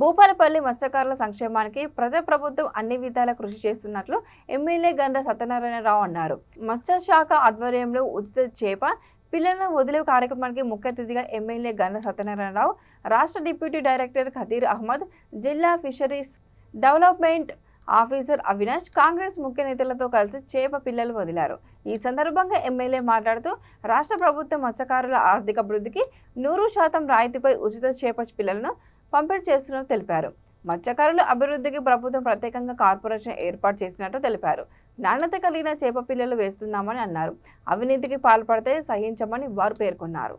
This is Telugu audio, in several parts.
భూపాలపల్లి మత్స్యకారుల సంక్షేమానికి ప్రజాప్రభుత్వం అన్ని విధాల కృషి చేస్తున్నట్లు ఎమ్మెల్యే గండ్ర సత్యనారాయణరావు అన్నారు. మత్స్యశాఖ ఆధ్వర్యంలో ఉచిత చేప పిల్లలను వదిలే కార్యక్రమానికి ముఖ్య అతిథిగా ఎమ్మెల్యే గండ్ర సత్యనారాయణరావు, రాష్ట్ర డిప్యూటీ డైరెక్టర్ ఖదీర్ అహ్మద్, జిల్లా fisheries development officer Avinash, Congress ముఖ్య నేతలతో కలిసి చేప పిల్లలు వదిలారు. ఈ సందర్భంగా ఎమ్మెల్యే మాట్లాడుతూ రాష్ట్ర ప్రభుత్వం మత్స్యకారుల ఆర్థిక అభివృద్ధికి 100% రాయితీపై ఉచిత చేప పిల్లలను పంపిణీ చేస్తున్నట్టు తెలిపారు. మత్స్యకారుల అభివృద్ధికి ప్రభుత్వం ప్రత్యేకంగా కార్పొరేషన్ ఏర్పాటు చేసినట్టు తెలిపారు. నాణ్యత కలిగిన చేప పిల్లలు వేస్తున్నామని అన్నారు. అవినీతికి పాల్పడితే సహించమని వారు పేర్కొన్నారు.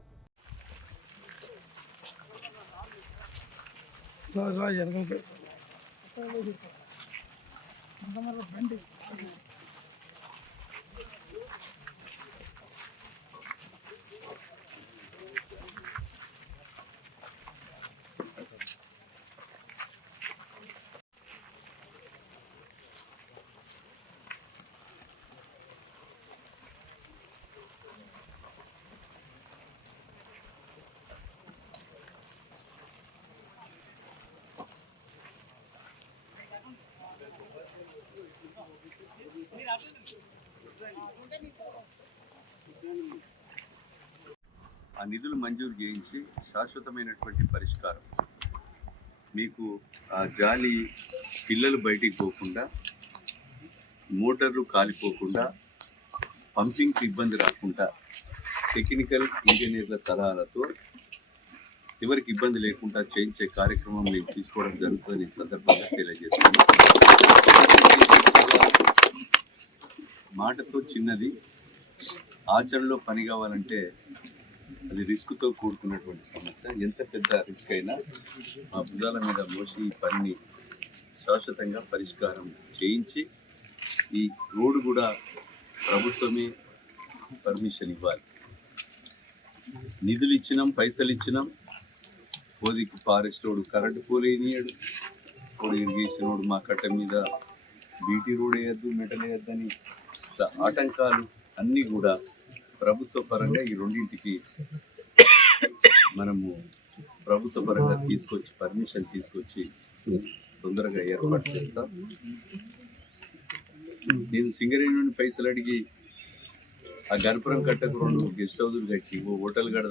ఆ నిధులు మంజూరు చేయించి శాశ్వతమైనటువంటి పరిష్కారం మీకు ఆ జాలి పిల్లలు బయటికి పోకుండా, మోటార్లు కాలిపోకుండా, పంపింగ్కి ఇబ్బంది రాకుండా టెక్నికల్ ఇంజనీర్ల సలహాలతో ఎవరికి ఇబ్బంది లేకుండా చేయించే కార్యక్రమం మేము తీసుకోవడం జరుగుతుంది. సందర్భంగా తెలియజేస్తున్నాం. మాటతో చిన్నది, ఆచరణలో పని కావాలంటే అది రిస్క్తో కూడుకున్నటువంటి సమస్య. ఎంత పెద్ద రిస్క్ అయినా మా భుజాల మీద మోసి ఈ పనిని శాశ్వతంగా పరిష్కారం చేయించి, ఈ రోడ్డు కూడా ప్రభుత్వమే పర్మిషన్ ఇవ్వాలి. నిధులు ఇచ్చినాం, పైసలు ఇచ్చినాం. పోదికి ఫారెస్ట్ రోడ్డు కరెంటు పోలు వేయనీయడు, పొడి ఇరిగేషన్ రోడ్డు మా కట్ట మీద బీటీ రోడ్ వేయద్దు, మెటల్ వేయద్దని ఆటంకాలు అన్నీ కూడా ప్రభుత్వ పరంగా ఈ రెండింటికి మనము ప్రభుత్వ పరంగా తీసుకొచ్చి పర్మిషన్ తీసుకొచ్చి తొందరగా ఏర్పాటు చేస్తాం. నేను సింగరేణి నుండి పైసలు అడిగి ఆ గణపురం కట్టకు 2 గెస్ట్ హౌజులు కట్టి హోటల్ కడదాం